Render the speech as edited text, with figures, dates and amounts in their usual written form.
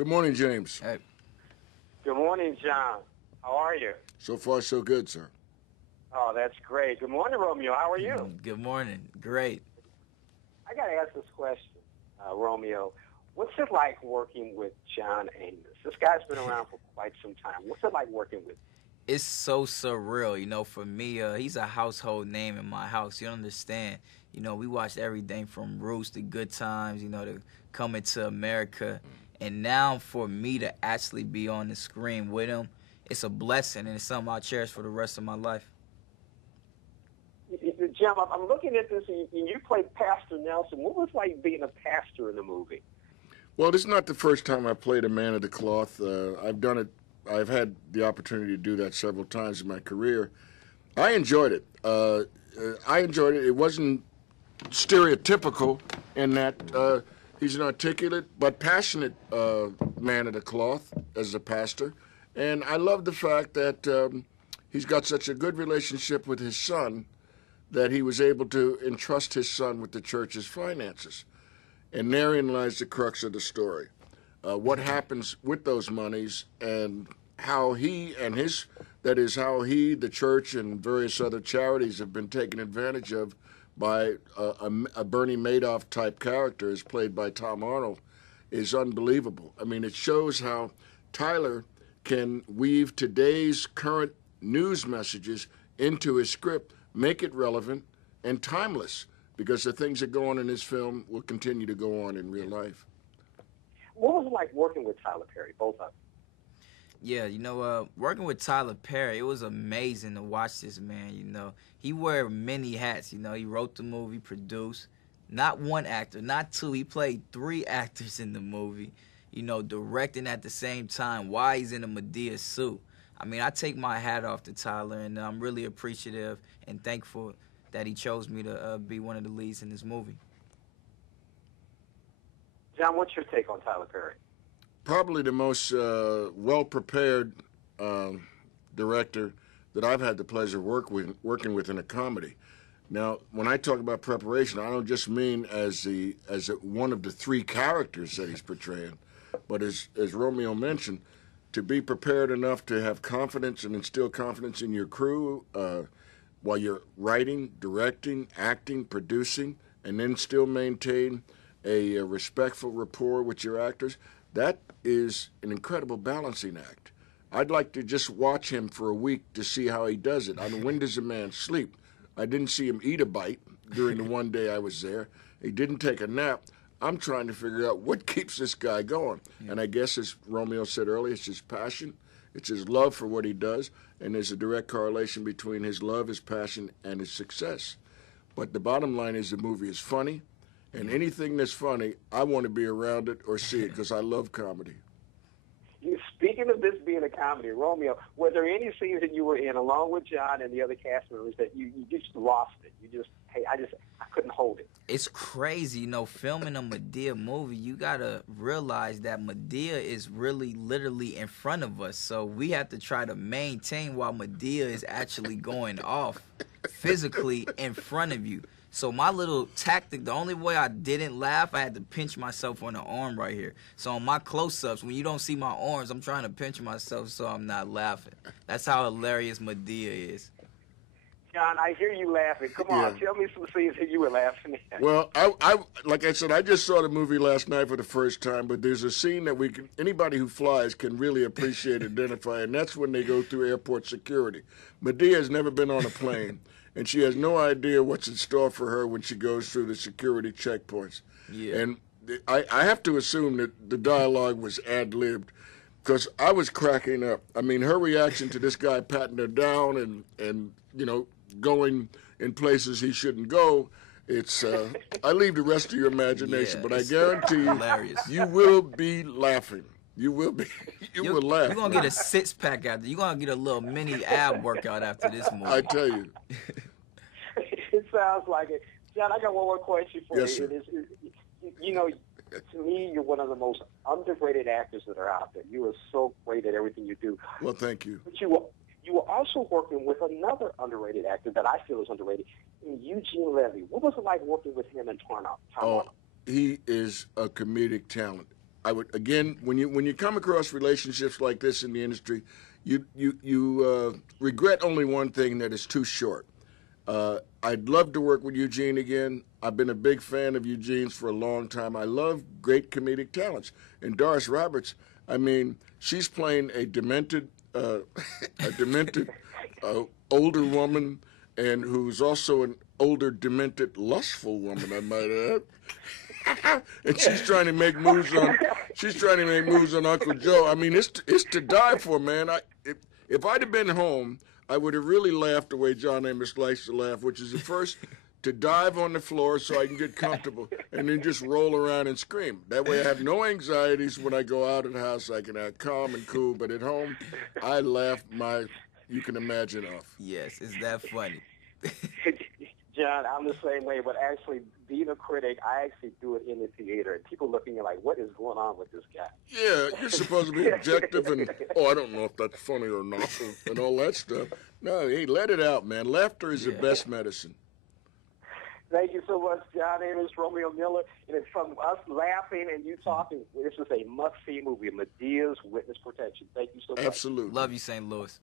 Good morning, James. Hey, Good morning, John. How are you? So far, so good, sir. Oh, that's great. Good morning, Romeo. How are you? good morning. Great. I got to ask this question, Romeo. What's it like working with John Amos? This guy's been around for quite some time. What's it like working with him? It's so surreal, for me, he's a household name in my house. You understand? We watched everything from Roots to Good Times, to Coming to America. And now for me to actually be on the screen with him, it's a blessing, and it's something I'll cherish for the rest of my life. Jim, I'm looking at this, and you played Pastor Nelson. What was it like being a pastor in the movie? Well, this is not the first time I played a man of the cloth. I've done it. I've had the opportunity to do that several times in my career. I enjoyed it. It wasn't stereotypical in that he's an articulate but passionate man of the cloth as a pastor. And I love the fact that he's got such a good relationship with his son that he was able to entrust his son with the church's finances. And therein lies the crux of the story. What happens with those monies and how he, the church, and various other charities have been taken advantage of by a Bernie Madoff-type character as played by Tom Arnold is unbelievable. I mean, it shows how Tyler can weave today's current news messages into his script, make it relevant and timeless, because the things that go on in this film will continue to go on in real life. What was it like working with Tyler Perry, both of them? Yeah, working with Tyler Perry, it was amazing to watch this man, He wore many hats, He wrote the movie, produced. Not one actor, not two. He played 3 actors in the movie, directing at the same time while he's in a Madea suit. I mean, I take my hat off to Tyler, and I'm really appreciative and thankful that he chose me to be one of the leads in this movie. John, what's your take on Tyler Perry? Probably the most well-prepared director that I've had the pleasure of working with in a comedy. Now, when I talk about preparation, I don't just mean as one of the 3 characters that he's portraying, but as Romeo mentioned, to be prepared enough to have confidence and instill confidence in your crew while you're writing, directing, acting, producing, and then still maintain a respectful rapport with your actors. That is an incredible balancing act. I'd like to just watch him for a week to see how he does it. I mean, when does a man sleep? I didn't see him eat a bite during the one day I was there. He didn't take a nap. I'm trying to figure out what keeps this guy going. Yeah. And I guess, as Romeo said earlier, it's his passion. It's his love for what he does. And there's a direct correlation between his love, his passion, and his success. But the bottom line is the movie is funny. And anything that's funny, I want to be around it or see it because I love comedy. Speaking of this being a comedy, Romeo, were there any scenes that you were in, along with John and the other cast members, that you just lost it? I couldn't hold it. It's crazy, filming a Madea movie, you got to realize that Madea is really literally in front of us. So we have to try to maintain while Madea is actually going off physically in front of you. So my little tactic, the only way I didn't laugh, I had to pinch myself on the arm right here. So on my close-ups, when you don't see my arms, I'm trying to pinch myself so I'm not laughing. That's how hilarious Madea is. John, I hear you laughing. Come on, tell me some scenes that you were laughing at. Well, I like I said, I just saw the movie last night for the first time, but there's a scene that anybody who flies can really appreciate and identify, and that's when they go through airport security. Madea has never been on a plane. And she has no idea what's in store for her when she goes through the security checkpoints. Yeah. And I have to assume that the dialogue was ad-libbed because I was cracking up. I mean, her reaction to this guy patting her down and going in places he shouldn't go, it's I leave the rest to your imagination, but I guarantee you will be laughing. You will be. You will laugh. You're going to get a 6-pack after. You're going to get a little mini ab workout after this movie. I tell you. It sounds like it. John, I got one more question for yes, you. Sir. To me, you're one of the most underrated actors that are out there. You are so great at everything you do. Well, thank you. But you were also working with another underrated actor that I feel is underrated, Eugene Levy. What was it like working with him and Tom Arnold? He is a comedic talent. I would again when you come across relationships like this in the industry, you regret only one thing, that it's too short. I'd love to work with Eugene again. I've been a big fan of Eugene's for a long time. I love great comedic talents. And Doris Roberts, I mean, she's playing a demented, older woman, and who's also an older, demented, lustful woman, I might add. And she's trying to make moves on Uncle Joe. I mean, it's to die for, man. If I'd have been home, I would have really laughed the way John Amos likes to laugh, which is at first to dive on the floor so I can get comfortable and then just roll around and scream. That way I have no anxieties when I go out of the house. I can act calm and cool, but at home, I laugh you can imagine off. Yes, it's that funny. John, I'm the same way, but actually, being a critic, I actually do it in the theater, and people looking at like, what is going on with this guy? Yeah, you're supposed to be objective and, I don't know if that's funny or not, and all that stuff. No, hey, let it out, man. Laughter is the best medicine. Thank you so much, John Amos, Romeo Miller. And it's from us laughing and you talking. This is a must-see movie, Madea's Witness Protection. Thank you so much. Absolutely. Love you, St. Louis.